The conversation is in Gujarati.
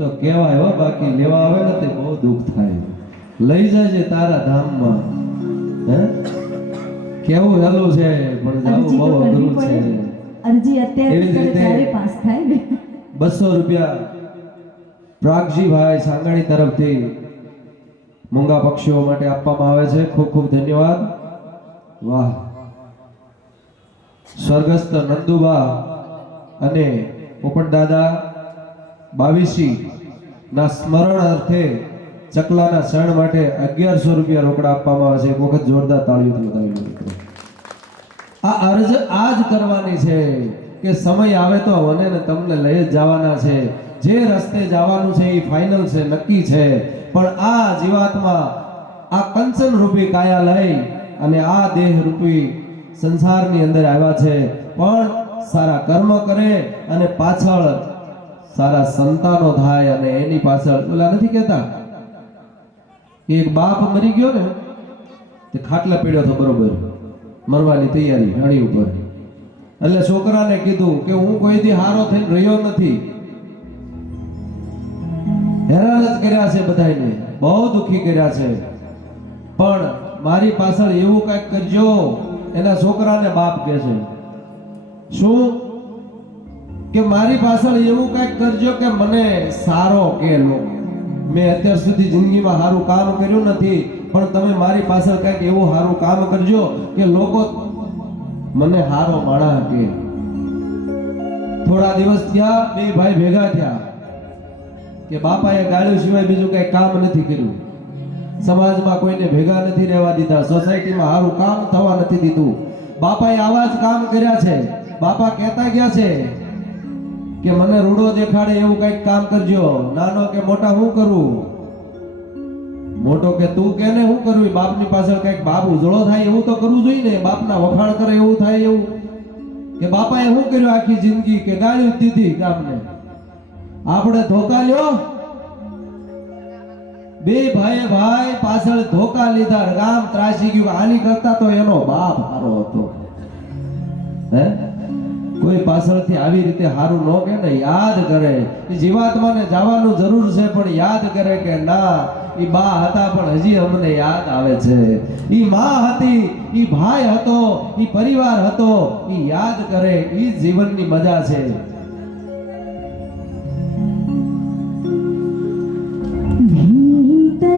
તો કહેવાય હો, બાકી લેવા આવે ને તે બહુ દુઃખ થાય. લઈ જાય તારા ધામમાં. હે કેવું હેલું છે પણ જાવું બહુ અઘરું છે. અરજી અત્યારે ત્યારે પાસ થાય ને. 200 રૂપિયા પ્રાગજીભાઈ સાંગાણી તરફથી મૂંગા પક્ષીઓ માટે આપવામાં આવે છે. ખૂબ ખૂબ ધન્યવાદ. વાહ. સ્વર્ગસ્થ નંદુબા અને પોપટ દાદા 22 ના સ્મરણ અર્થે ચકલાના શરણ માટે 1100 રૂપિયા રોકડા આપવામાં આવે છે. એક વખત જોરદાર તાળીઓથી વધાવી લો મિત્રો. આ અરજ આજ કરવાની છે કે સમય આવે તો મને ને તમને લઈ જ જવાના છે. જે રસ્તે જવાનું છે એ ફાઇનલ છે, નક્કી છે. પણ આ જીવાત્મા આ કંચન રૂપી કાયા લઈ અને આ દેહ રૂપી સંસારની અંદર આવ્યા છે. પણ સારા કર્મ કરે અને પાછળ સારા સંતાનો થાય અને એની પાછળ ઓલા નથી કહેતા એક બાપ મરી ગયો ને તે ખાટલા પડ્યો હતો બરોબર મરવાની તૈયારી ઢાણી ઉપર. એટલે છોકરાને કીધું કે હું કોઈથી હારો થઈને રહ્યો નથી, હેરાન જ કર્યા છે બધાને, બહુ દુખી કર્યા છે, પણ મારી પાછળ એવું કંઈક કરજો. એના છોકરાને બાપ કહે છે શું કે મારી પાછળ એવું કંઈક કરજો કે મને સારો કે લો. મેં અત્યાર સુધી જિંદગીમાં સારું કામ કર્યું નથી, પણ તમે મારી પાછળ કંઈક એવું સારું કામ કરજો કે લોકો મને સારો માણા કે. થોડા દિવસ થયા, બે ભાઈ ભેગા થયા કે બાપાએ ગાળ્યું સિવાય બીજું કઈ કામ નથી કર્યું, સમાજમાં કોઈને ભેગા નથી રહેવા દીધા, સોસાયટીમાં સારું કામ થવા નથી દીધું. બાપાએ આવા જ કામ કર્યા છે. બાપા કહેતા ગયા છે કે મને રૂડો દેખાડે એવું કઈક કામ કરજો. નાનો કે મોટા હું કરું? મોટો કે તું કે ને હું કરવું? બાપની પાછળ કઈક બાપ ઉજળો થાય એવું તો કરવું જોઈએ ને. બાપના વખાણ કરે એવું થાય એવું કે બાપાએ શું કર્યું આખી જિંદગી કે ગાળ્યું દીધી ગામને. આપણે ધોકા લ્યો, બે ભાઈ ભાઈ પાછળ ધોકા લીધા, ગામ ત્રાસી ગયું. આની કરતા તો એનો બાપ સારો હતો. હે કોઈ પાછળથી આવી રીતે સારું ન કે ને, યાદ કરે. જીવાત્માને જવાનું જરૂર છે પણ યાદ કરે કે ના ઈ બા હતા પણ હજી અમને યાદ આવે છે. ઈ માં હતી, ઈ ભાઈ હતો, ઈ પરિવાર હતો, ઈ યાદ કરે. ઈ જીવનની મજા છે.